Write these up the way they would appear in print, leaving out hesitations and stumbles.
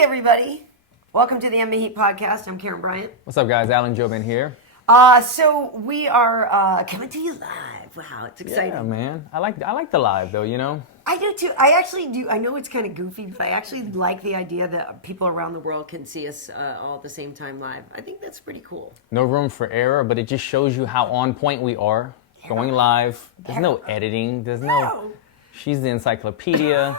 Hey, everybody. Welcome to the MMA podcast. I'm Karyn Bryant. What's up, guys? Jouban here. So we are coming to you live. Wow, it's exciting. Yeah, man. I like the live, though, you know? I do, too. I actually do. I know it's kind of goofy, but I actually like the idea that people around the world can see us all at the same time live. I think that's pretty cool. No room for error, but it just shows you how on point we are. Going live. There's no editing. There's no... She's the encyclopedia.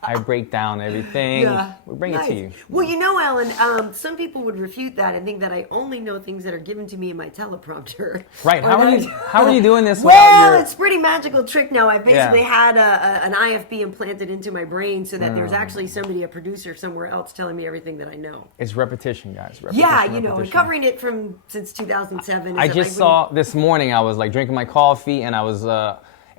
I break down everything. Yeah. We bring it to you. Well, you know, Alan, some people would refute that and think that I only know things that are given to me in my teleprompter. Right. How are you doing this? Well, it's a pretty magical trick now. I basically had an IFB implanted into my brain so that there's actually somebody, a producer somewhere else, telling me everything that I know. It's repetition, guys. And covering it since 2007. I just saw this morning, I was like drinking my coffee and I was...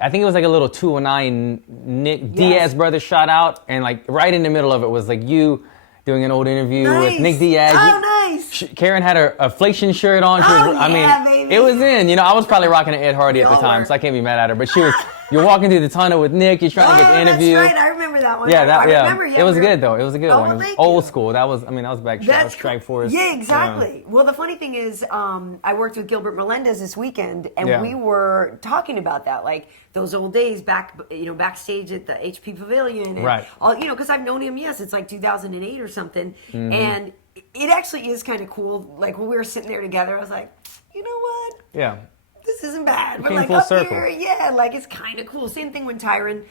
I think it was like a little 209 Nick Diaz brother shout out, and like right in the middle of it was like you doing an old interview with Nick Diaz. Oh, nice. Karyn had her inflation shirt on. Baby. It was in. You know, I was probably rocking an Ed Hardy at the time, so I can't be mad at her. But she was. You're walking through the tunnel with Nick. You're trying to get the interview. That's right. I remember that one. It was good though. It was a good one. It was old school. That was back. Strike Force. Yeah, exactly. Well, the funny thing is, I worked with Gilbert Melendez this weekend, and we were talking about that, like those old days backstage at the HP Pavilion, and right? Because I've known him. Yes, it's like 2008 or something, and it actually is kind of cool. Like when we were sitting there together, I was like, you know what? Yeah. This isn't bad. We're like full circle. Here, like it's kind of cool. Same thing when Tyron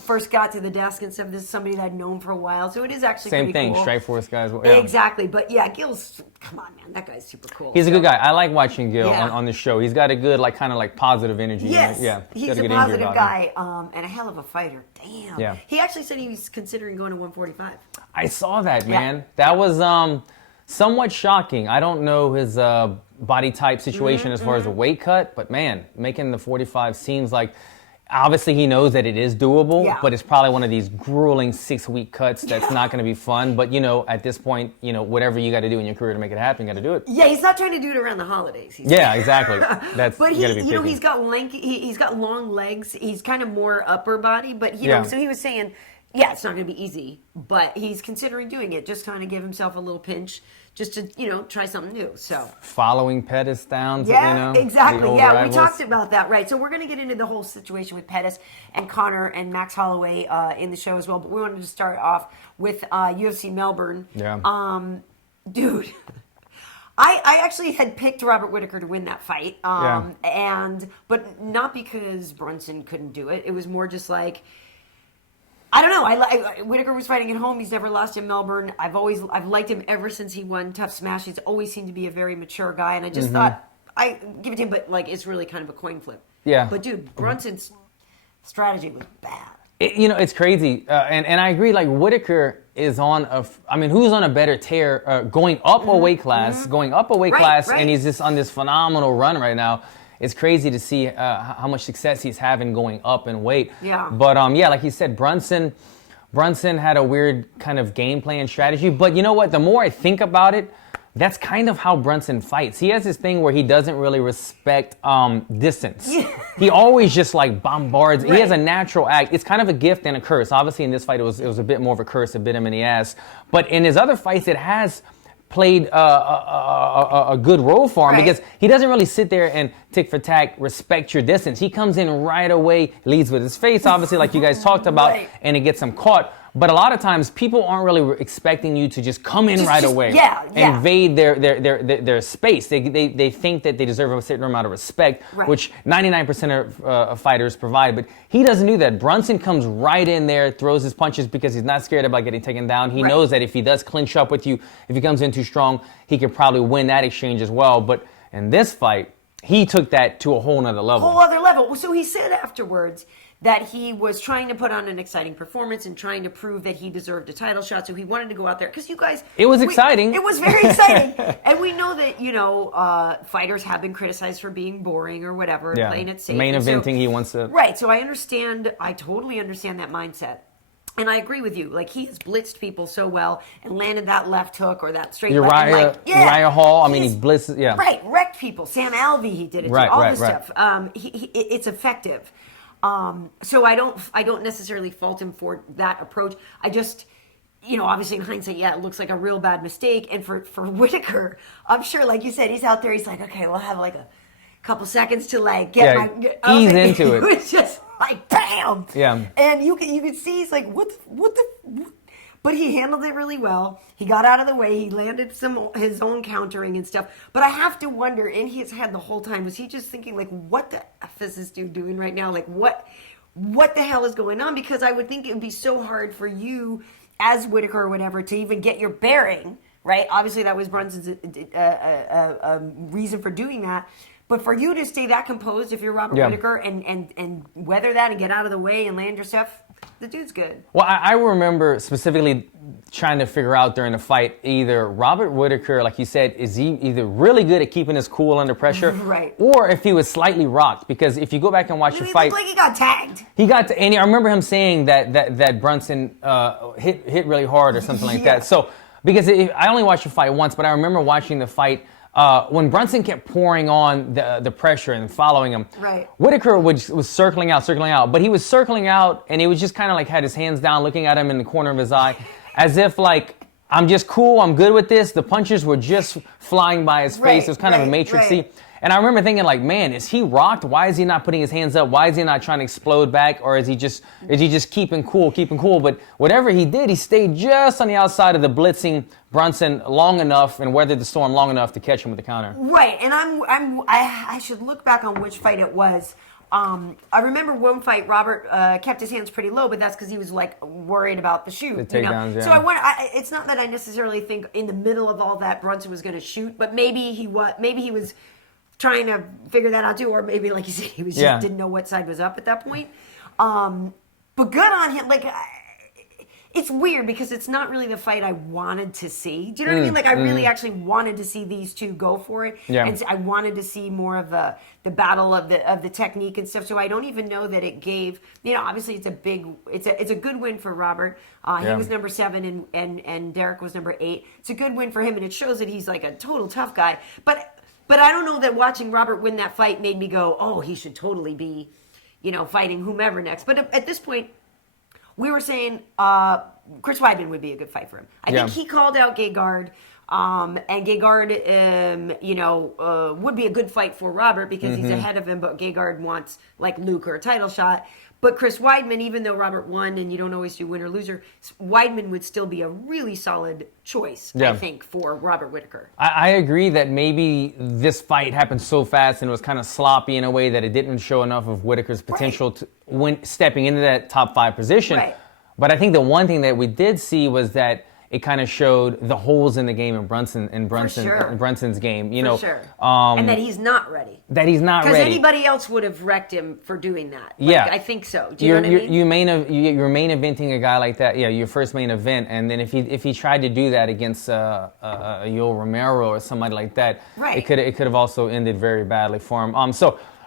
first got to the desk and stuff. This is somebody that I'd known for a while, so it is actually same pretty thing. cool. Strike Force guys. Yeah. Exactly, but yeah, Gil's. Come on, man, that guy's super cool. He's a good guy. I like watching Gil on the show. He's got a good, like, kind of like positive energy. Yes, he's a positive guy and a hell of a fighter. Damn. Yeah. He actually said he was considering going to 145. I saw that, man. Yeah. That was somewhat shocking. I don't know his body type situation as far as a weight cut, but man, making the 45 seems like obviously he knows that it is doable, but it's probably one of these grueling 6-week cuts that's not going to be fun. But at this point, whatever you got to do in your career to make it happen, you got to do it. Yeah, he's not trying to do it around the holidays. Exactly. But he's got he's got long legs. He's kind of more upper body, but so he was saying, it's not going to be easy, but he's considering doing it, just trying to give himself a little pinch, just to, try something new. So following Pettis down. Exactly. Yeah, we talked about that, right? So we're going to get into the whole situation with Pettis and Conor and Max Holloway in the show as well. But we wanted to start off with UFC Melbourne. Yeah. Dude, I actually had picked Robert Whittaker to win that fight, but not because Brunson couldn't do it. It was more just like, I don't know. Whittaker was fighting at home. He's never lost in Melbourne. I've liked him ever since he won Tough Smash. He's always seemed to be a very mature guy, and I just thought I give it to him. But like, it's really kind of a coin flip. Yeah. But dude, Brunson's strategy was bad. It's crazy, and I agree. Like Whittaker is on who's on a better tear? Going up a weight class, and he's just on this phenomenal run right now. It's crazy to see how much success he's having going up in weight. Yeah. But like you said, Brunson had a weird kind of game plan strategy. But you know what? The more I think about it, that's kind of how Brunson fights. He has this thing where he doesn't really respect distance. He always just like bombards. Right. He has a natural act. It's kind of a gift and a curse. Obviously, in this fight, it was a bit more of a curse. It bit him in the ass. But in his other fights, it has played a good role for him because he doesn't really sit there and tick for tack, respect your distance. He comes in right away, leads with his face, obviously, like you guys talked about, and it gets him caught. But a lot of times, people aren't really expecting you to just come in right away, invade their space. They think that they deserve a certain amount of respect, which 99% of fighters provide. But he doesn't do that. Brunson comes right in there, throws his punches because he's not scared about getting taken down. He knows that if he does clinch up with you, if he comes in too strong, he can probably win that exchange as well. But in this fight, he took that to a whole nother level. So he said afterwards that he was trying to put on an exciting performance and trying to prove that he deserved a title shot. So he wanted to go out there. Because you guys... It was exciting. It was very exciting. And we know that, fighters have been criticized for being boring or whatever, playing it safe. Main eventing, he wants to... Right. So I totally understand that mindset. And I agree with you. Like, he has blitzed people so well and landed that left hook or that straight left. Uriah Hall, he blitzes, Right, wrecked people. Sam Alvey, he did it. All this stuff. It's effective. So I don't necessarily fault him for that approach. obviously in hindsight, it looks like a real bad mistake. And for Whittaker, I'm sure, like you said, he's out there. He's like, okay, we'll have like a couple seconds to like get ease into it. It was just like bam. Yeah. And you could see he's like, what the. But he handled it really well. He got out of the way. He landed his own countering and stuff. But I have to wonder, in his head the whole time, was he just thinking like, what the F is this dude doing right now? Like what the hell is going on? Because I would think it would be so hard for you as Whittaker or whatever to even get your bearing, right? Obviously that was Brunson's reason for doing that. But for you to stay that composed, if you're Robert Whittaker, and weather that and get out of the way and land your stuff, the dude's good. Well, I remember specifically trying to figure out during the fight, either Robert Whittaker, like you said, is he either really good at keeping his cool under pressure, right, or if he was slightly rocked. Because if you go back and watch the fight, looked like he got tagged. And I remember him saying that Brunson hit really hard or something like that. So because I only watched the fight once, but I remember watching the fight. When Brunson kept pouring on the pressure and following him, right, Whittaker was circling out, but he was circling out and he was just kind of like had his hands down looking at him in the corner of his eye as if like, I'm just cool, I'm good with this. The punches were just flying by his face. It was kind of a matrixy. Right. And I remember thinking like, man, is he rocked? Why is he not putting his hands up? Why is he not trying to explode back? Or is he just keeping cool? But whatever he did, he stayed just on the outside of the blitzing Brunson long enough and weathered the storm long enough to catch him with the counter. Right, and I should look back on which fight it was. I remember one fight, Robert kept his hands pretty low, but that's because he was like worried about the shoot. The takedowns, So it's not that I necessarily think in the middle of all that Brunson was going to shoot, but maybe he was trying to figure that out too, or maybe like you said, he was just didn't know what side was up at that point. But good on him. Like it's weird because it's not really the fight I wanted to see. Do you know what I mean? Like I really actually wanted to see these two go for it, and I wanted to see more of the battle of the technique and stuff. So I don't even know that it gave. Obviously it's a good win for Robert. He was number 7 and Derek was number 8. It's a good win for him, and it shows that he's like a total tough guy. But I don't know that watching Robert win that fight made me go, oh, he should totally be, fighting whomever next. But at this point, we were saying Chris Weidman would be a good fight for him. I think he called out Gegard, and Gegard, would be a good fight for Robert because he's ahead of him, but Gegard wants, like Luke, or a title shot. But Chris Weidman, even though Robert won and you don't always do winner loser, Weidman would still be a really solid choice, I think, for Robert Whittaker. I agree that maybe this fight happened so fast and it was kind of sloppy in a way that it didn't show enough of Whittaker's potential to stepping into that top 5 position. Right. But I think the one thing that we did see was that it kind of showed the holes in the game in Brunson's game. For sure. And that he's not ready. Because anybody else would have wrecked him for doing that. I think so. Do you know what I mean? You're main eventing a guy like that. Yeah, your first main event, and then if he tried to do that against Yoel Romero or somebody like that, it could have also ended very badly for him.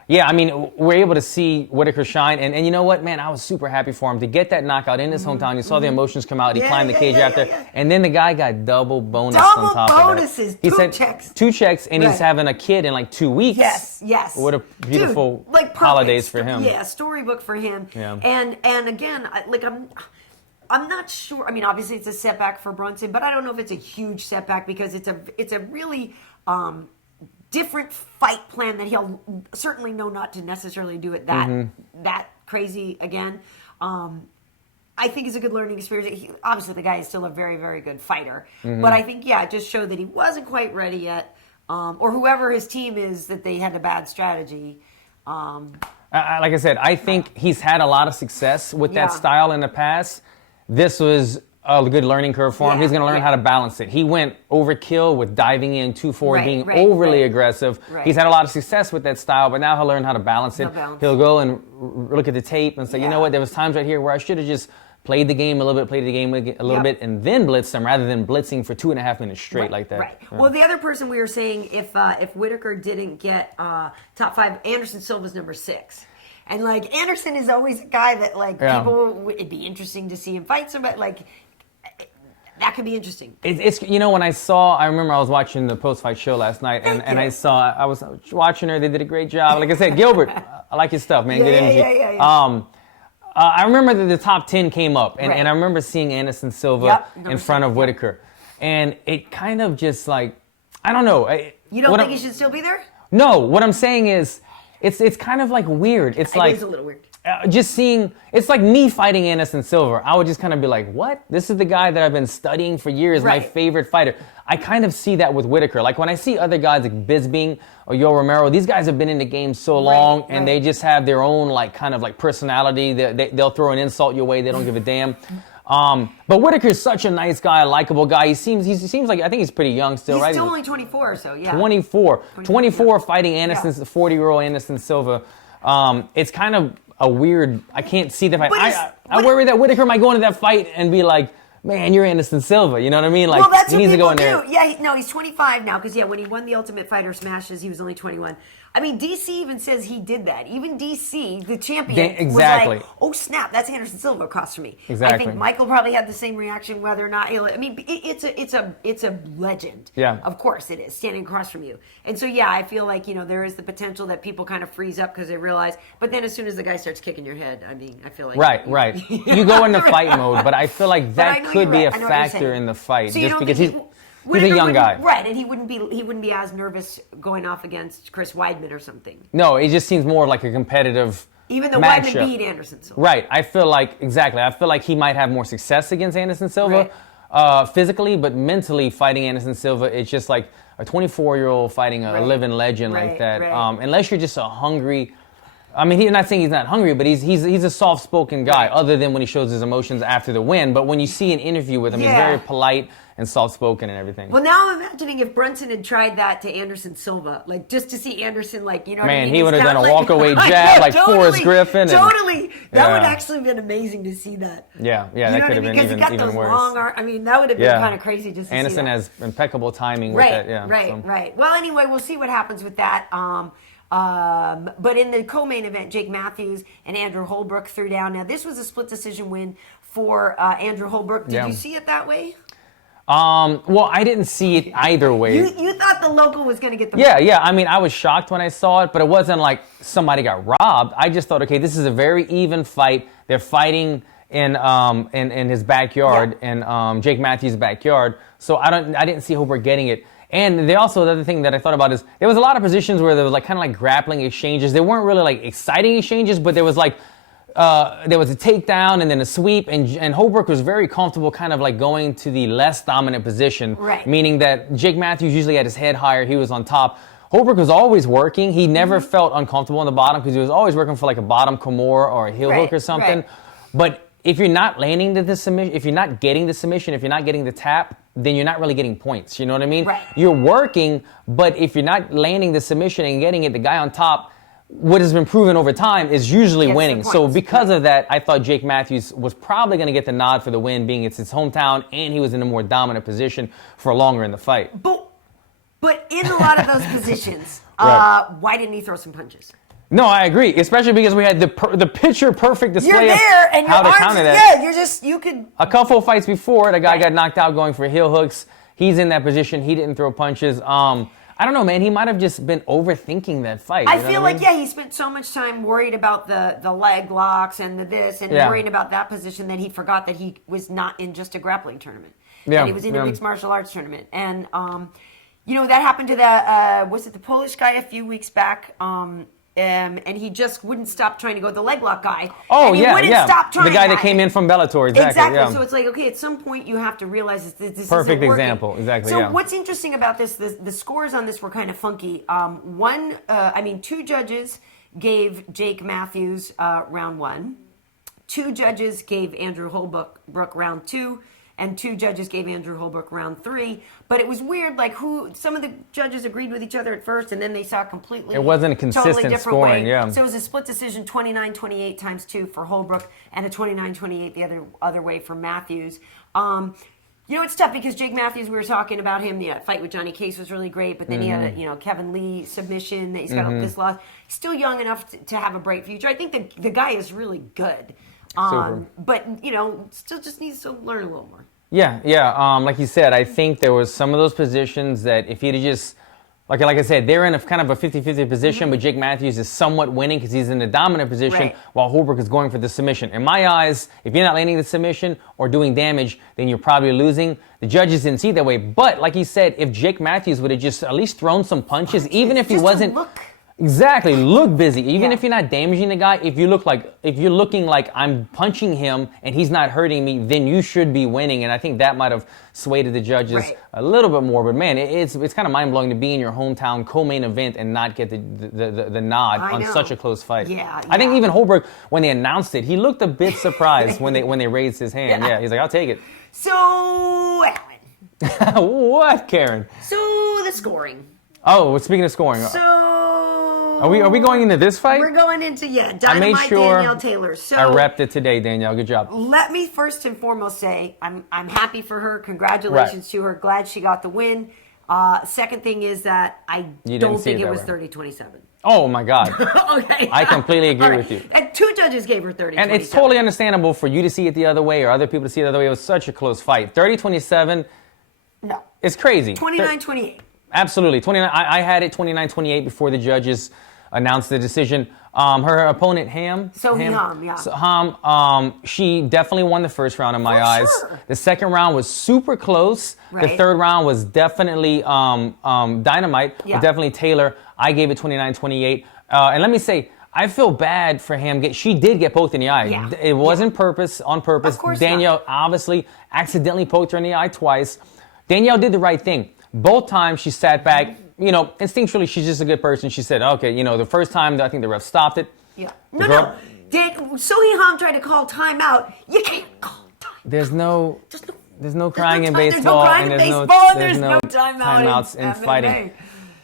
Yeah, I mean, we're able to see Whittaker shine, and you know what, man, I was super happy for him to get that knockout in his hometown. You saw the emotions come out. He climbed the cage after, and then the guy got double bonus on top bonuses, of that. He said checks. 2 checks, and he's having a kid in like 2 weeks. Yes. What a beautiful holidays for him. Yeah, storybook for him. Yeah. And again, I'm not sure. I mean, obviously it's a setback for Brunson, but I don't know if it's a huge setback because it's a really different fight plan that he'll certainly know not to necessarily do it that crazy again. I think it's a good learning experience. Obviously, the guy is still a very, very good fighter. But I think, it just showed that he wasn't quite ready yet. Or whoever his team is, that they had a bad strategy. Like I said, I think he's had a lot of success with that style in the past. This was a good learning curve for him. He's going to learn how to balance it. He went overkill with diving in too forward, being overly aggressive. He's had a lot of success with that style, but now he'll learn how to balance it. He'll go and look at the tape and say, you know what, there was times right here where I should have just played the game a little bit, and then blitzed them rather than blitzing for 2.5 minutes straight like that. Right. Yeah. Well, the other person we were saying, if Whittaker didn't get top 5, Anderson Silva's number 6. And like Anderson is always a guy that like people, it'd be interesting to see him fight somebody like. That could be interesting. It's when I remember I was watching the post-fight show last night, and I was watching her. They did a great job. Like I said, Gilbert, I like your stuff, man. Good energy. I remember that the top 10 came up, and I remember seeing Anderson Silva in front of Whittaker. And it kind of just like, I don't know. You don't think he should still be there? No, what I'm saying is, it's kind of like weird. It's like, is a little weird. Just seeing, it's like me fighting Anderson Silva. I would just kind of be like, what? This is the guy that I've been studying for years, my favorite fighter. I kind of see that with Whittaker. Like when I see other guys like Bisping or Yo Romero, these guys have been in the game so long and they just have their own like kind of like personality. They'll throw an insult your way. They don't give a damn. But Whittaker's such a nice guy, a likable guy. He seems like, I think he's pretty young still, right? He's still only 24 or so, yeah. 24 fighting Anderson, 40-year-old Anderson Silva. It's kind of a weird, I can't see the fight. I worry that Whittaker might go into that fight and be like, man, you're Anderson Silva. You know what I mean? Like, well, that's he needs to go in there. Yeah, he's 25 now because, when he won the Ultimate Fighter Smashes, he was only 21. I mean, DC even says he did that. Even DC, the champion, was like, oh, snap, that's Anderson Silva across from me. Exactly. I think Michael probably had the same reaction, whether or not he'll... I mean, it's a legend. Yeah. Of course it is, standing across from you. And so, I feel like, there is the potential that people kind of freeze up because they realize... But then as soon as the guy starts kicking your head, I mean, I feel like... Right. You go into fight mode, but I feel like that could be a factor in the fight. So just because he's a young guy. Right, and he wouldn't be as nervous going off against Chris Weidman or something. No, it just seems more like a competitive even though matchup. Weidman beat Anderson Silva. Right, I feel like he might have more success against Anderson Silva physically, but mentally fighting Anderson Silva, it's just like a 24-year-old fighting a living legend like that. Unless you're just a hungry... I mean, he's not saying he's not hungry, but he's a soft-spoken guy, other than when he shows his emotions after the win. But when you see an interview with him, he's very polite and soft-spoken and everything. Well, now I'm imagining if Brunson had tried that to Anderson Silva, like just to see Anderson, like, you know what I mean? He would have done a walk-away jab like Forrest Griffin. Totally. That would actually have been amazing to see that. Yeah, that could have been even worse. Because he got those long arms. I mean, that would have been kind of crazy just to Anderson see that. has impeccable timing with that. Right. Well, anyway, we'll see what happens with that. But in the co-main event, Jake Matthews and Andrew Holbrook threw down. Now, this was a split decision win for Andrew Holbrook. Did you see it that way? Well, I didn't see it either way. You thought the local was going to get the Yeah. I mean, I was shocked when I saw it, but it wasn't like somebody got robbed. I just thought, okay, this is a very even fight. They're fighting in his backyard, in Jake Matthews' backyard. So I didn't see Holbrook getting it. And the other thing that I thought about is there was a lot of positions where there was like kind of like grappling exchanges. They weren't really like exciting exchanges, but there was like there was a takedown and then a sweep, and Holbrook was very comfortable kind of like going to the less dominant position, meaning that Jake Matthews usually had his head higher, he was on top. Holbrook was always working. He never felt uncomfortable on the bottom because he was always working for like a bottom Kimura or a heel hook or something. But if you're not landing the submission, if you're not getting the submission, if you're not getting the tap, then you're not really getting points. You know what I mean? You're working, but if you're not landing the submission and getting it, the guy on top, what has been proven over time is usually winning. So because of that, I thought Jake Matthews was probably going to get the nod for the win, being it's his hometown and he was in a more dominant position for longer in the fight. But in a lot of those positions, why didn't he throw some punches? No, I agree, especially because we had the picture-perfect display of how to counter that. You could... A couple of fights before, the guy got knocked out going for heel hooks. He's in that position. He didn't throw punches. I don't know, man. He might have just been overthinking that fight. I feel like, he spent so much time worried about the leg locks and the this and worrying about that position that he forgot that he was not in just a grappling tournament. Yeah, and he was in a mixed martial arts tournament. And, that happened to the Polish guy a few weeks back. And he just wouldn't stop trying to go the leg lock guy. Oh, and he wouldn't stop trying. The guy that came in from Bellator, exactly. Yeah. So it's like, okay, at some point you have to realize this perfect isn't example, working. exactly. So what's interesting about this? The scores on this were kind of funky. Two judges gave Jake Matthews round 1. 2 judges gave Andrew Holbrook round 2. And 2 judges gave Andrew Holbrook round 3. But it was weird, like some of the judges agreed with each other at first, and then they saw completely it wasn't a consistent totally different scoring, way. So it was a split decision, 29-28 times 2 for Holbrook, and a 29-28 the other way for Matthews. It's tough because Jake Matthews, we were talking about him. The fight with Johnny Case was really great, but then he had a Kevin Lee submission that he's got this loss. He's still young enough to have a bright future. I think the guy is really good. But, still just needs to learn a little more. Yeah. Like you said, I think there was some of those positions that if he'd have just like I said, they're in a kind of a 50-50 position, but Jake Matthews is somewhat winning because he's in the dominant position while Holbrook is going for the submission. In my eyes, if you're not landing the submission or doing damage, then you're probably losing. The judges didn't see it that way. But like he said, if Jake Matthews would have just at least thrown some punches, even if he wasn't... Exactly. Look busy. Even if you're not damaging the guy, if you're looking like I'm punching him and he's not hurting me, then you should be winning. And I think that might have swayed the judges a little bit more. But man, it's kind of mind blowing to be in your hometown co-main event and not get the nod on such a close fight. I think even Holbrook, when they announced it, he looked a bit surprised when they raised his hand. Yeah, he's like, I'll take it. So, Alan. What, Karyn? So the scoring. Oh, speaking of scoring. So. Are we going into this fight? We're going into, Dynamite I made sure Danielle Taylor. So I repped it today, Danielle. Good job. Let me first and foremost say I'm happy for her. Congratulations to her. Glad she got the win. Second thing is that I don't think it was 30-27. Oh, my God. Okay. I completely agree with you. And 2 judges gave her 30-27. And it's totally understandable for you to see it the other way or other people to see it the other way. It was such a close fight. 30-27. No. It's crazy. 29-28. Absolutely. 29. I had it 29-28 before the judges announced the decision. Her opponent, Seohee, she definitely won the first round in my eyes. Sure. The second round was super close. The third round was definitely Dynamite, but definitely Taylor. I gave it 29-28. And let me say, I feel bad for him. She did get poked in the eye. Yeah. It wasn't on purpose. Of course Danielle obviously accidentally poked her in the eye twice. Danielle did the right thing. Both times she sat back. You know, instinctually, she's just a good person. She said, okay, the first time, I think the ref stopped it. Yeah. No. Seohee tried to call timeout. You can't call timeout. There's no crying in baseball. There's no crying in baseball, and there's no timeouts in MMA. fighting.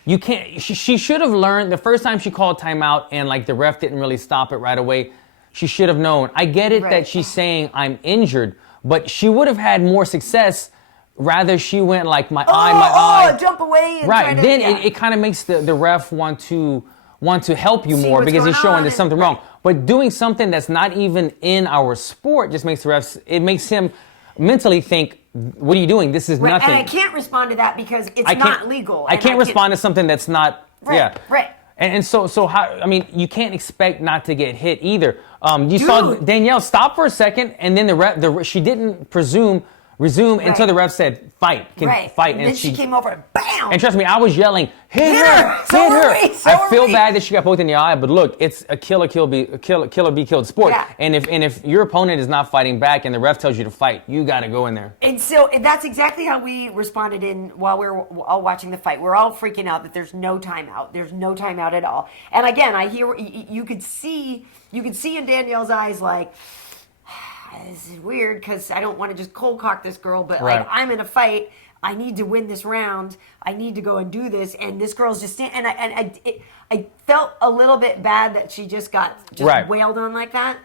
You can't, she should have learned the first time she called timeout and like the ref didn't really stop it right away. She should have known. I get it that she's saying I'm injured, but she would have had more success. Rather, she went like my eye. Jump away. And right. Then it kind of makes the ref want to help you more because he's showing there's something wrong. But doing something that's not even in our sport just makes the refs, it makes him mentally think, what are you doing? This is nothing. And I can't respond to that because it's not legal. I can't respond to something that's not, Right. And so how, I mean, you can't expect not to get hit either. You saw Danielle stop for a second and then she didn't resume until the ref said fight, fight. And then she came over and bam! And trust me, I was yelling, hit her! I feel bad that she got poked in the eye, but look, it's a killer be killed sport. Yeah. And if your opponent is not fighting back and the ref tells you to fight, you got to go in there. And so that's exactly how we responded while we were all watching the fight. We're all freaking out that there's no timeout. There's no timeout at all. And again, I hear you could see in Danielle's eyes like, this is weird because I don't want to just cold cock this girl, but like I'm in a fight. I need to win this round. I need to go and do this. And this girl's just and I felt a little bit bad that she just got wailed on like that.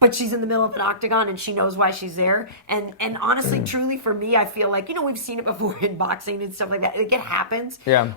But she's in the middle of an octagon and she knows why she's there. And honestly, truly for me, I feel like we've seen it before in boxing and stuff like that. It happens. Yeah.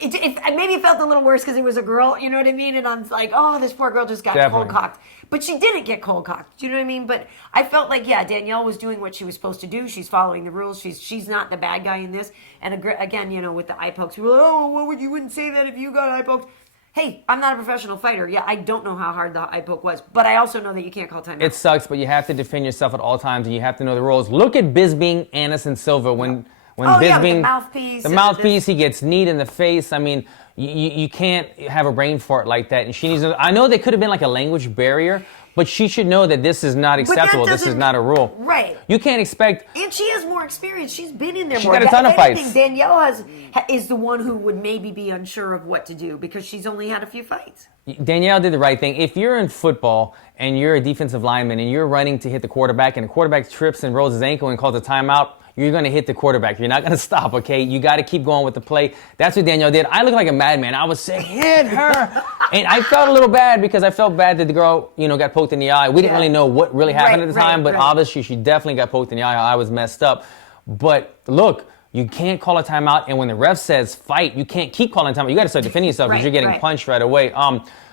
Maybe it felt a little worse because it was a girl, you know what I mean? And I'm like, oh, this poor girl just got cold cocked. But she didn't get cold cocked. Do you know what I mean? But I felt like, Danielle was doing what she was supposed to do. She's following the rules. She's not the bad guy in this. And again, with the eye pokes, people are like, you wouldn't say that if you got eye poked. Hey, I'm not a professional fighter. Yeah, I don't know how hard the eye poke was. But I also know that you can't call timeout. It sucks, but you have to defend yourself at all times and you have to know the rules. Look at Bisping, Anderson Silva when Bisping, the mouthpiece, he gets kneed in the face. I mean, you can't have a brain fart like that. And she needs. I know there could have been like a language barrier, but she should know that this is not acceptable. This is not a rule. Right. You can't expect. And she has more experience. She's been in there more. She's got a ton of fights. Danielle is the one who would maybe be unsure of what to do because she's only had a few fights. Danielle did the right thing. If you're in football and you're a defensive lineman and you're running to hit the quarterback and the quarterback trips and rolls his ankle and calls a timeout, you're going to hit the quarterback. You're not going to stop, okay? You got to keep going with the play. That's what Danielle did. I look like a madman. I was saying, hit her. And I felt a little bad because I felt bad that the girl, got poked in the eye. We didn't really know what really happened at the time, but obviously she definitely got poked in the eye. I was messed up. But look, you can't call a timeout. And when the ref says fight, you can't keep calling timeout. You got to start defending yourself because you're getting punched right away.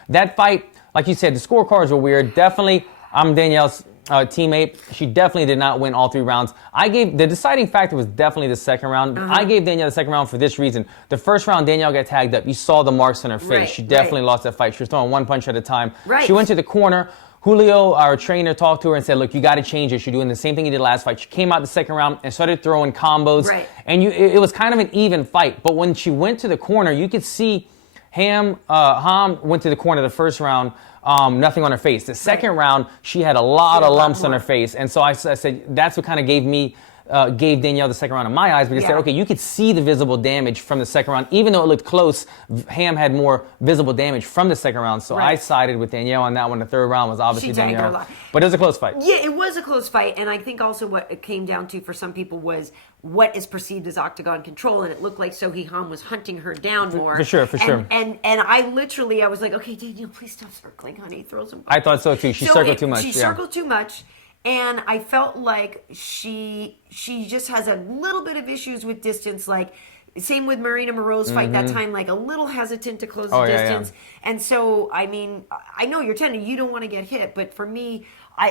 That fight, like you said, the scorecards were weird. Definitely, I'm Danielle's teammate. She definitely did not win all 3 rounds. The deciding factor was definitely the second round. I gave Danielle the second round for this reason. The first round, Danielle got tagged up. You saw the marks on her face. Right, She definitely lost that fight. She was throwing one punch at a time. Right. She went to the corner. Julio, our trainer, talked to her and said, look, you got to change it. You're doing the same thing you did last fight. She came out the second round and started throwing combos. Right. And it was kind of an even fight. But when she went to the corner, you could see Ham went to the corner the first round, nothing on her face. The second round, she had a lot of lumps on her face. And so I said, that's what kind of gave Danielle the second round in my eyes, because I said, okay, you could see the visible damage from the second round. Even though it looked close, Ham had more visible damage from the second round. So I sided with Danielle on that one. The third round was obviously Danielle. But it was a close fight. Yeah, it was a close fight. And I think also what it came down to for some people was what is perceived as octagon control. And it looked like Seohee was hunting her down more. For sure. And I was like, okay, Danielle, please stop circling, honey. Throw some punches. I thought so too. She circled too much. She circled too much. And I felt like she just has a little bit of issues with distance. Like, same with Marina Moreau's fight that time, like a little hesitant to close the distance. Yeah. And so, I mean, I know you're tending, you don't want to get hit, but for me,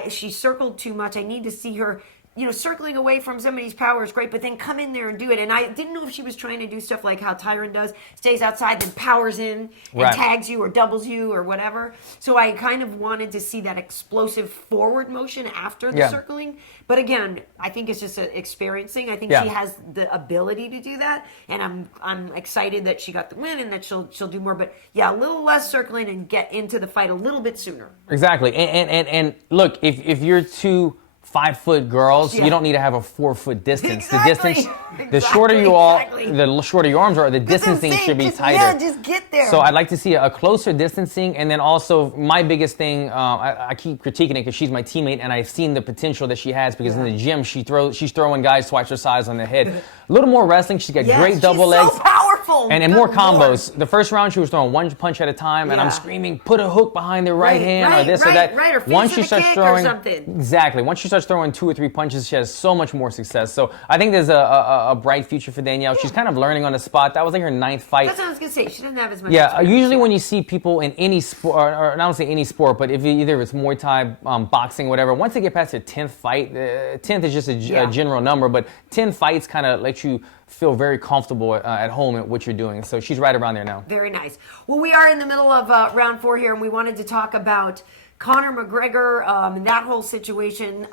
she circled too much. I need to see her, circling away from somebody's power is great, but then come in there and do it. And I didn't know if she was trying to do stuff like how Karyn does, stays outside, then powers in and tags you or doubles you or whatever. So I kind of wanted to see that explosive forward motion after the circling. But again, I think it's just an experience thing. I think she has the ability to do that, and I'm excited that she got the win and that she'll do more. But yeah, a little less circling and get into the fight a little bit sooner. Exactly. And look, if you're 2 5-foot girls, you don't need to have a 4-foot distance. Exactly. The distance, the shorter you are, the shorter your arms are, the distancing should be tighter. Yeah, just get there. So I'd like to see a closer distancing, and then also my biggest thing, I keep critiquing it because she's my teammate, and I've seen the potential that she has because in the gym she's throwing guys twice her size on the head. A little more wrestling. She's got great double legs. So powerful. And more combos. The first round she was throwing 1 punch at a time, and I'm screaming, put a hook behind the right hand or this or that. Right, or once she starts throwing, exactly. Once she starts throwing 2 or 3 punches, she has so much more success. So I think there's a bright future for Danielle. She's kind of learning on the spot. That was like her 9th fight. That's what I was gonna say. She didn't have as much. Yeah, usually when you see people in any sport, or not say any sport, but if either it's Muay Thai, boxing, whatever, once they get past their 10th fight, 10th is just a general number, but 10 fights kind of let you feel very comfortable at home at what you're doing. So she's right around there now. Very nice. Well, we are in the middle of round 4 here, and we wanted to talk about Conor McGregor and that whole situation.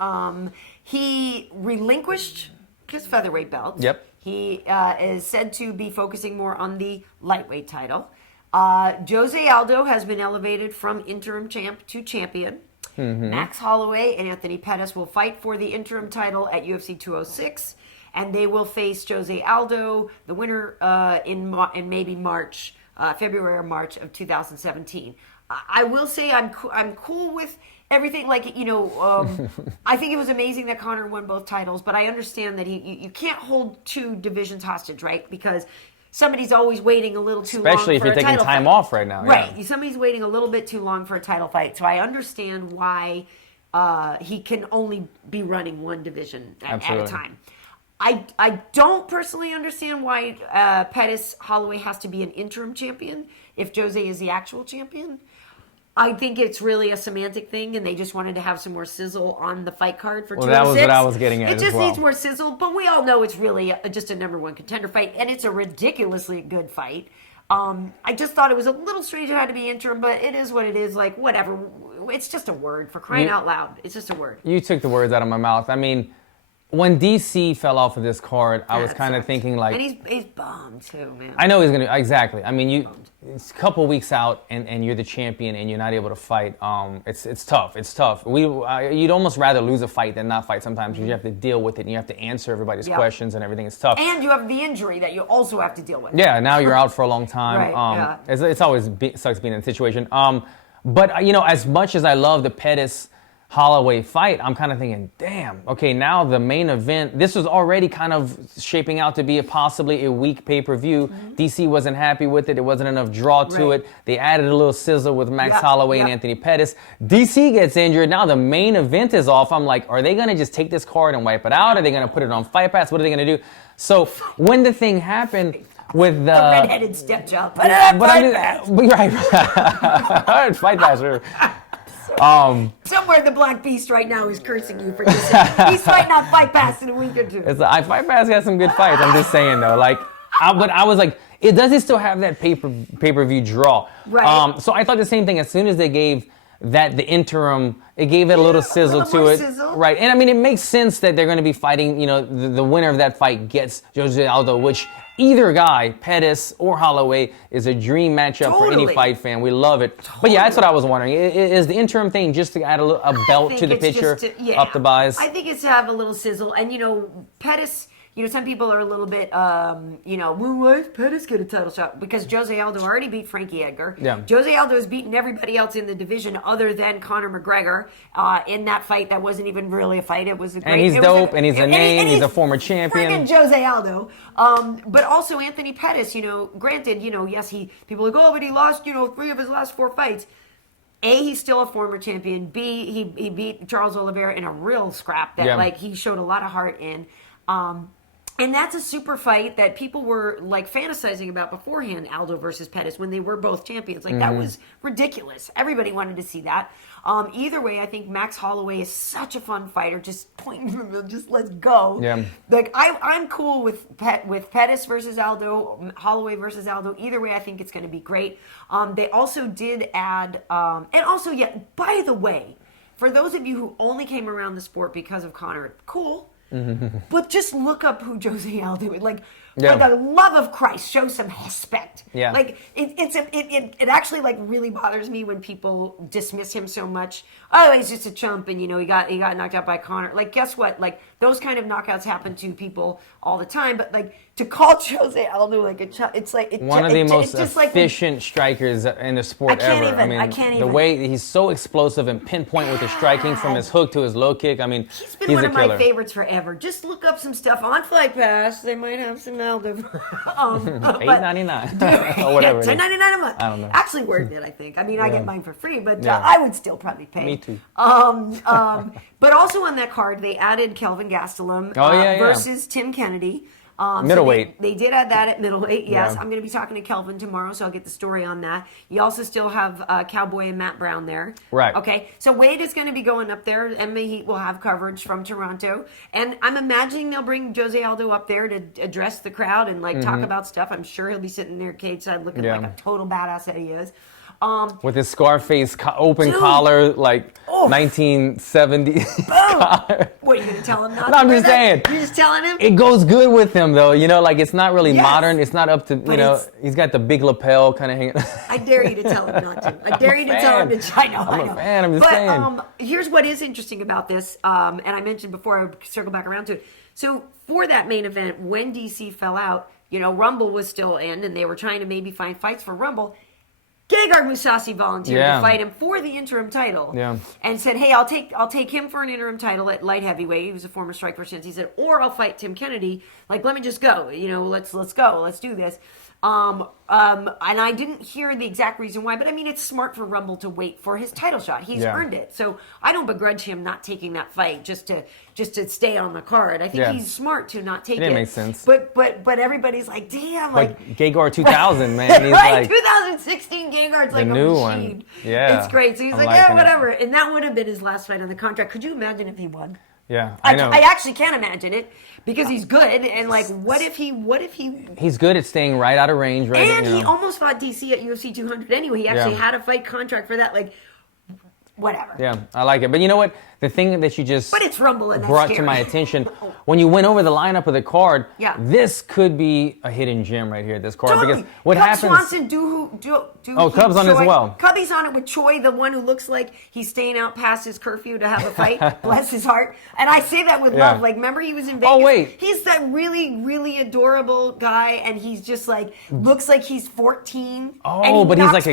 He relinquished his featherweight belt. Yep. He is said to be focusing more on the lightweight title. Jose Aldo has been elevated from interim champ to champion. Max Holloway and Anthony Pettis will fight for the interim title at UFC 206, and they will face Jose Aldo, the winner, in maybe February or March of 2017. I will say I'm cool with everything. Like, I think it was amazing that Conor won both titles, but I understand that you can't hold 2 divisions hostage, right? Because somebody's always waiting a little too long for a title fight. Especially if you're taking time off right now. Right. Yeah. Somebody's waiting a little bit too long for a title fight. So I understand why he can only be running 1 division at a time. I don't personally understand why Pettis Holloway has to be an interim champion if Jose is the actual champion. I think it's really a semantic thing, and they just wanted to have some more sizzle on the fight card for 206. That was what I was getting at It as just well. needs more sizzle, but we all know it's really just a number 1 contender fight, and it's a ridiculously good fight. I just thought it was a little strange it had to be interim, but it is what it is. Like, whatever. It's just a word, for crying out loud. It's just a word. You took the words out of my mouth. I mean, when DC fell off of this card, I was kind of thinking like... And he's bummed too, man. I know he's going to... Exactly. I mean, it's a couple weeks out and you're the champion and you're not able to fight. It's tough. It's tough. You'd almost rather lose a fight than not fight sometimes because you have to deal with it and you have to answer everybody's questions and everything. It's tough. And you have the injury that you also have to deal with. Yeah, now you're out for a long time. Right, It's always sucks being in a situation. But, as much as I love the Pettis Holloway fight, I'm kind of thinking, damn, okay, now the main event, this was already kind of shaping out to be possibly a weak pay-per-view. DC wasn't happy with it. It wasn't enough draw to it. They added a little sizzle with Max Holloway and Anthony Pettis. DC gets injured. Now the main event is off. I'm like, are they going to just take this card and wipe it out? Are they going to put it on Fight Pass? What are they going to do? So when the thing happened with the... redheaded step job. Put it on Fight Pass. Right. Fight Pass. Somewhere the Black Beast right now is cursing you for this. He's fighting on Fight Pass in a week or two. Fight Pass got some good fights. I'm just saying though, but I was like, does it still have that pay-per-view draw? Right. So I thought the same thing. As soon as they gave the interim, it gave it a little sizzle to it. Sizzle. Right. And I mean, it makes sense that they're going to be fighting, the winner of that fight gets Jose Aldo, which either guy, Pettis or Holloway, is a dream matchup for any fight fan. We love it. But yeah, that's what I was wondering. Is the interim thing just to add a belt to the picture, up the buys? I think it's to have a little sizzle. And, Pettis... some people are a little bit, why is Pettis get a title shot? Because Jose Aldo already beat Frankie Edgar. Yeah. Jose Aldo has beaten everybody else in the division other than Conor McGregor in that fight. That wasn't even really a fight. It was a great... And he's dope, and he's a name, he's a former champion. Friggin' Jose Aldo. But also Anthony Pettis, granted, yes, people are like, but he lost, 3 of his last 4 fights. A, he's still a former champion. B, he beat Charles Oliveira in a real scrap that, he showed a lot of heart in. And that's a super fight that people were fantasizing about beforehand, Aldo versus Pettis, when they were both champions. That was ridiculous. Everybody wanted to see that. Either way, I think Max Holloway is such a fun fighter. Just point, just let's go. Yeah. I'm cool with Pettis versus Aldo, Holloway versus Aldo. Either way, I think it's going to be great. They also did add, by the way, for those of you who only came around the sport because of Conor, cool. But just look up who Jose Aldo is. For the love of Christ, show some respect. Yeah. It actually really bothers me when people dismiss him so much. Oh, he's just a chump, and he got knocked out by Conor. Guess what? Those kind of knockouts happen to people all the time. But to call Jose Aldo a chump, it's one of the most efficient strikers in the sport ever. I can't even. The way he's so explosive and pinpoint with the striking from his hook to his low kick. I mean, he's been one of my favorites forever. Just look up some stuff on Fight Pass. They might have some Aldo. $8.99 or whatever. $10.99 a month. I don't know. Actually worth it, I think. I mean, I get mine for free, but I would still probably pay. Me too. But also on that card, they added Kelvin Gastelum versus Tim Kennedy. Middleweight. So they did add that at middleweight, yes. Yeah. I'm going to be talking to Kelvin tomorrow, so I'll get the story on that. You also still have Cowboy and Matt Brown there. Right. Okay, so Wade is going to be going up there. MMA Heat will have coverage from Toronto. And I'm imagining they'll bring Jose Aldo up there to address the crowd and talk about stuff. I'm sure he'll be sitting there cage side looking like a total badass that he is. With his Scarface open collar, 1970. Boom! What, are you going to tell him not to I'm just saying. You're just telling him? It goes good with him, though. It's not really modern. It's not up to, he's got the big lapel kind of hanging. I dare you to tell him not to. I dare you to tell him to. I know. I'm a fan. I'm just saying. Here's what is interesting about this, and I mentioned before, I circle back around to it. So for that main event, when DC fell out, Rumble was still in, and they were trying to maybe find fights for Rumble. Gegard Mousasi volunteered to fight him for the interim title, and said, "Hey, I'll take him for an interim title at light heavyweight." He was a former Strikeforce. He said, "Or I'll fight Tim Kennedy. Let me just go. Let's go. Let's do this." And I didn't hear the exact reason why, but I mean, it's smart for Rumble to wait for his title shot. He's earned it, so I don't begrudge him not taking that fight just to stay on the card. I think he's smart to not take it. It makes sense. But everybody's like, damn, Gegard 2000, man. He's right, 2016 Gegard's like the new a one. machine. Yeah, it's great. So he's whatever. And that would have been his last fight on the contract. Could you imagine if he won? Yeah, I know. I actually can't imagine it because he's good. And what if he? He's good at staying right out of range, right? And he almost fought DC at UFC 200 anyway. He actually had a fight contract for that. Whatever. Yeah, I like it. But you know what? The thing that you just it's Rumble and brought to my attention, when you went over the lineup of the card, this could be a hidden gem right here, this card. Totally. Because what happens... Swanson, Cub's on it as well. Cubby's on it with Choi, the one who looks like he's staying out past his curfew to have a fight. Bless his heart. And I say that with love. Remember he was in Vegas? Oh, wait. He's that really, really adorable guy, and he's just looks like he's 14. Oh, and but he's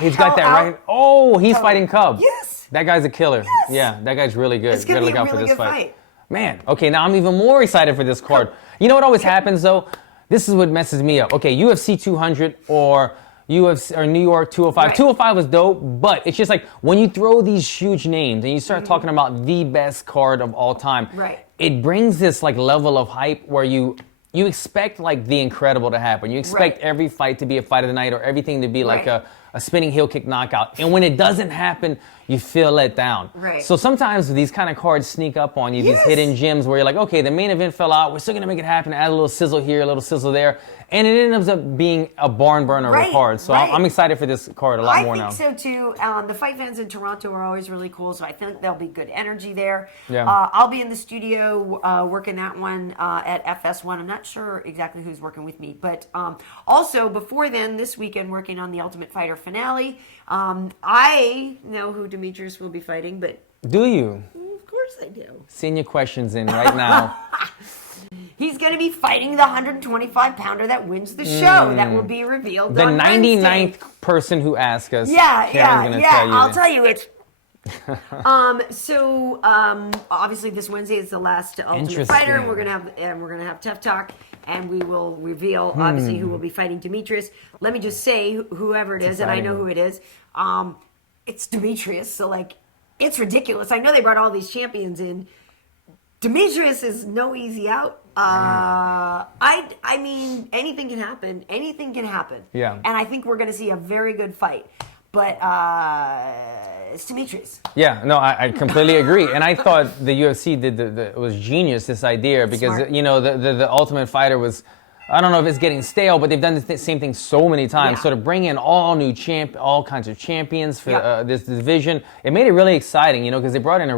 he's got that right. Oh, he's fighting Cub. Yes. That guy's a killer. Yes. Yeah, that guy's really good. It's going to be a look out really for this good fight. Man, okay, now I'm even more excited for this card. You know what always happens, though? This is what messes me up. Okay, UFC 200 or UFC or New York 205. Right. 205 was dope, but it's just when you throw these huge names and you start talking about the best card of all time, it brings this level of hype where you expect the incredible to happen. You expect every fight to be a fight of the night or everything to be a spinning heel kick knockout. And when it doesn't happen, you feel let down. Right. So sometimes these kind of cards sneak up on you, these hidden gems where you're like, okay, the main event fell out. We're still going to make it happen. Add a little sizzle here, a little sizzle there. And it ends up being a barn burner of a card. So I'm excited for this card a lot more now. I think so too. The fight fans in Toronto are always really cool, so I think there'll be good energy there. Yeah. I'll be in the studio working that one at FS1. I'm not sure exactly who's working with me, but also before then, this weekend, working on the Ultimate Fighter finale. I know who Demetrius will be fighting, but do you? Of course I do. Send your questions in right now. He's going to be fighting the 125-pounder that wins the show. That will be revealed the on 99th Wednesday. person who asked us. Yeah. I'll tell you it's. So obviously this Wednesday is the last Ultimate Fighter, and we're gonna have Tough Talk, and we will reveal obviously who will be fighting Demetrius. Let me just say, whoever it is, and I know who it is. It's Demetrius, so like it's ridiculous. I know they brought all these champions in. Demetrius is no easy out. I mean, anything can happen. Anything can happen. Yeah. And I think we're going to see a very good fight. But it's Demetrius. Yeah, no, I completely agree. And I thought the UFC did it was genius, this idea, because Smart. you know the Ultimate Fighter was, I don't know if it's getting stale, but they've done the same thing so many times. Yeah. So to bring in all kinds of champions for this division, it made it really exciting, you know, because they brought in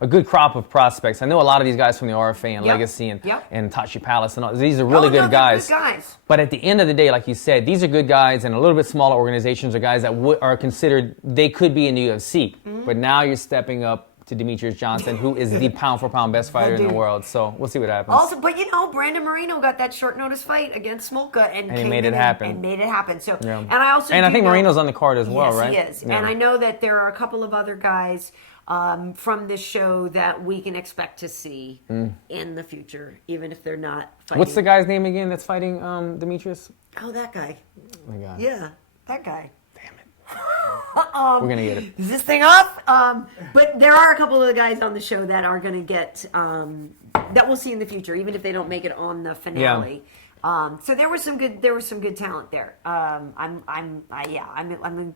a good crop of prospects. I know a lot of these guys from the RFA and Legacy and Tachi Palace and all. These are really good guys. Good guys. But at the end of the day, like you said, these are good guys, and a little bit smaller organizations are guys that are considered, they could be in the UFC. But now you're stepping up to Demetrius Johnson, who is the pound-for-pound best fighter in the world. So we'll see what happens. Also, but you know, Brandon Moreno got that short notice fight against Smolka and he made it happen. And made it happen. So, and I think Moreno's on the card as well, right? Yes, he is. Yeah. And I know that there are a couple of other guys from this show that we can expect to see in the future, even if they're not fighting. What's the guy's name again that's fighting Demetrius? Oh, that guy. Oh my God. Yeah, that guy. Damn it. We're going to get it. Is this thing off? But there are a couple of the guys on the show that are going to get, that we'll see in the future, even if they don't make it on the finale. So there was some good talent there. I'm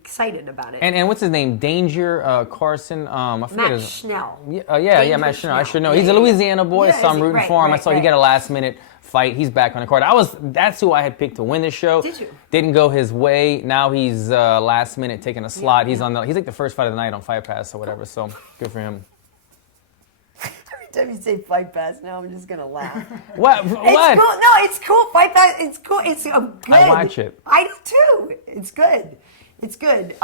excited about it. And what's his name? Danger Carson. I forget Matt his. Schnell. Matt Schnell. I should know. He's a Louisiana boy, so I'm rooting for him. I saw he got a last minute fight. He's back on the card. That's who I had picked to win this show. Did you? Didn't go his way. Now he's last minute taking a slot. He's like the first fight of the night on Fight Pass or whatever. So good for him. Every time you say Fight Pass, now I'm just gonna laugh. What? It's cool. No, it's cool. Fight Pass. It's cool. It's good. I watch it. I do too. It's good. It's good.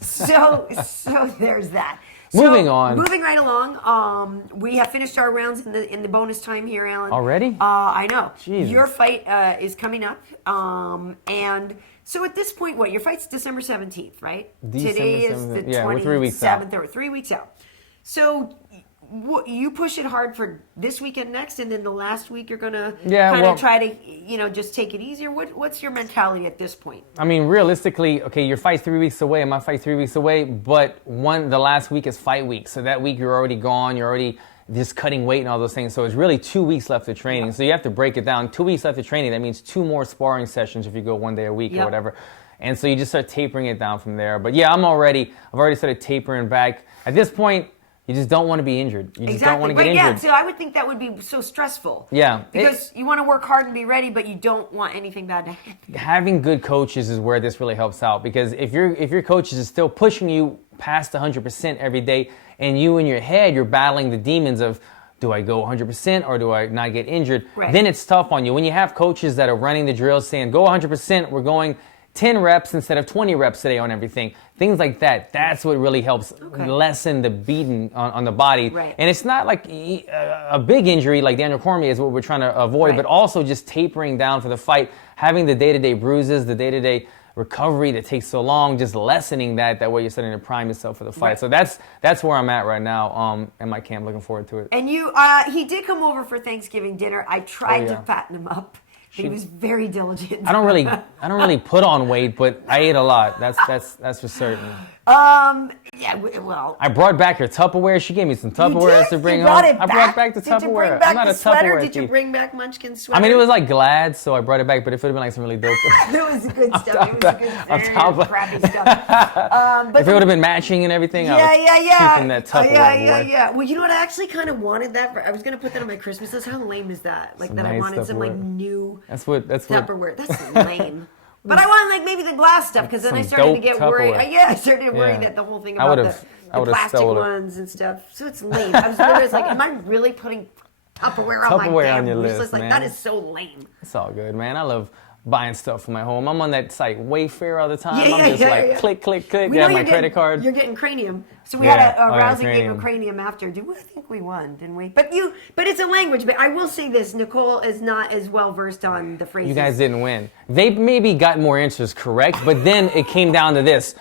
So there's that. Moving on. Moving right along. We have finished our rounds in the bonus time here, Alan. Already? I know. Jesus. Your fight is coming up, and so at this point, your fight's December 17th, right? Today is the 27th. We're 3 weeks out. Or 3 weeks out. So you push it hard for this weekend next, and then the last week you're gonna try to just take it easier. What's your mentality at this point? I mean, realistically, okay, your fight's 3 weeks away, and my fight's 3 weeks away, but the last week is fight week, so that week you're already gone. You're already just cutting weight and all those things. So it's really 2 weeks left of training. Yeah. So you have to break it down. 2 weeks left of training. That means 2 more sparring sessions if you go 1 day a week or whatever. And so you just start tapering it down from there. But yeah, I've already started tapering back. At this point, you just don't want to be injured. You just don't want to get injured. Yeah, so I would think that would be so stressful. Yeah. Because you want to work hard and be ready, but you don't want anything bad to happen. Having good coaches is where this really helps out. Because if your coaches is still pushing you past 100% every day, and you in your head, you're battling the demons of, do I go 100% or do I not get injured? Right. Then it's tough on you. When you have coaches that are running the drills saying, go 100%, we're going 10 reps instead of 20 reps today on everything. Things like that. That's what really helps lessen the beating on the body. Right. And it's not like a big injury like Daniel Cormier is what we're trying to avoid, but also just tapering down for the fight, having the day-to-day bruises, the day-to-day recovery that takes so long, just lessening that way you're starting to prime yourself for the fight. So that's where I'm at right now in my camp. Looking forward to it. And he did come over for Thanksgiving dinner. I tried to fatten him up. He was very diligent. I don't really put on weight, but I ate a lot. That's for certain. Yeah, well. I brought back her Tupperware. She gave me some Tupperware to bring home. I brought back the Tupperware. Did you bring back I'm not the a sweater? Tupperware Did you thief. bring back Munchkin's sweater? I mean, it was like Glad, so I brought it back, but it would have been like some really dope. It was good stuff. It was good, crappy stuff. If it would have been matching and everything, I was keeping that Tupperware. Yeah. Well, you know what? I actually kind of wanted that. I was going to put that on my Christmas list. How lame is that? Like, that I wanted some, like, new Tupperware. That's lame. But I wanted, like, maybe the glass stuff, because then I started to get worried. I started to worry that the whole thing about the plastic ones and stuff. So it's lame. I was literally like, am I really putting Tupperware on my damn your wish list, Like, man. that is so lame. It's all good, man. I love buying stuff for my home. I'm on that site Wayfair all the time. I'm just click, click, click. Get my credit card. You're getting cranium. So we had a rousing game of cranium after. I think we won, didn't we? But it's a language. But I will say this: Nicole is not as well versed on the phrases. You guys didn't win. They maybe got more answers correct, but then it came down to this.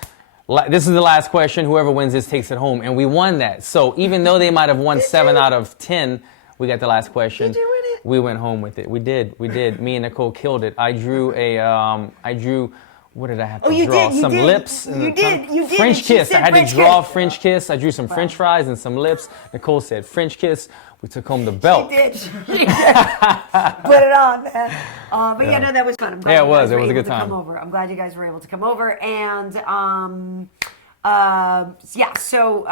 This is the last question. Whoever wins this takes it home, and we won that. So even though they might have won 7 out of 10, we got the last question. Did you win it? We went home with it. We did. Me and Nicole killed it. I drew what did I have to draw? Some lips. You did. French kiss. I had to draw French kiss. I drew some French fries and some lips. Nicole said French kiss. We took home the belt. She did. Put it on, man. But no, that was fun. I'm glad it was. You It guys was were a good able to time. come over. I'm glad you guys were able to come over. And so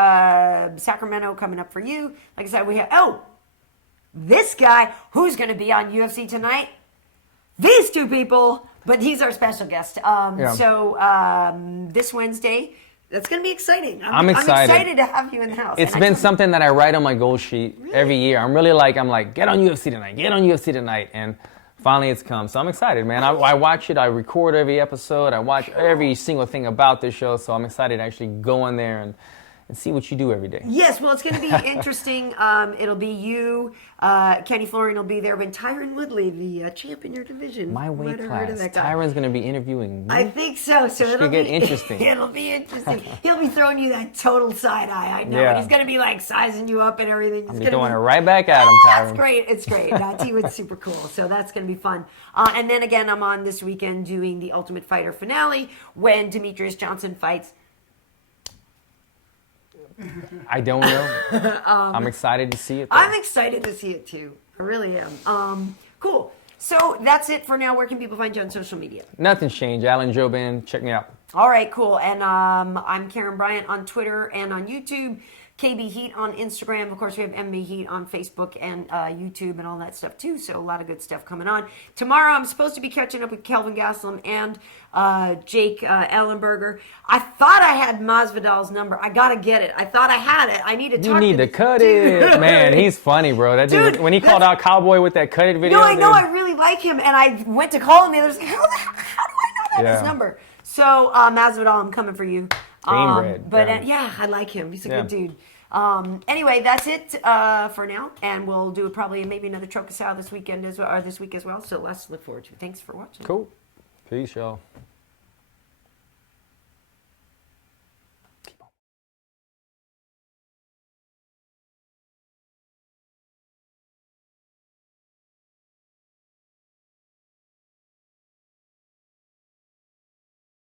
Sacramento coming up for you. Like I said, we have this guy who's going to be on UFC tonight. These two people, but he's our special guest. So this Wednesday, that's going to be exciting. I'm excited to have you in the house. It's been something that I write on my goal sheet every year. I'm like, get on UFC tonight. And finally it's come. So I'm excited, man. I watch it. I record every episode. I watch every single thing about this show. So I'm excited to actually go in there and see what you do every day. Yes, well, it's going to be interesting. It'll be you. Kenny Florian will be there. But Tyron Woodley, the champ in your division. My weight class. Tyron's going to be interviewing me. I think so. So it'll get interesting. It'll be interesting. He'll be throwing you that total side eye. I know. And he's going to be like sizing you up and everything. I'm throwing it right back at him, Tyron. That's great. It's great. T-Wood's super cool. So that's going to be fun. And then again, I'm on this weekend doing the Ultimate Fighter finale when Demetrius Johnson fights. I don't know. I'm excited to see it, though. I'm excited to see it, too. I really am. Cool. So that's it for now. Where can people find you on social media? Nothing's changed. Alan Jouban, check me out. All right, cool. And I'm Karyn Bryant on Twitter and on YouTube. KB Heat on Instagram. Of course, we have MMA Heat on Facebook and YouTube and all that stuff, too. So a lot of good stuff coming on. Tomorrow, I'm supposed to be catching up with Kelvin Gastelum and Jake Ellenberger. I thought I had Masvidal's number. I got to get it. I thought I had it. I need to talk to You need to cut it. Man, he's funny, bro. That dude, when he called out Cowboy with that cut it video. No, I know. I really like him. And I went to call him the other day. How do I know that his number? So, Masvidal, I'm coming for you. But I like him. He's a good dude. Anyway, that's it for now, and we'll do probably maybe another Trocasao this weekend as well, or this week as well. So let's look forward to it. Thanks for watching. Cool. Peace, y'all.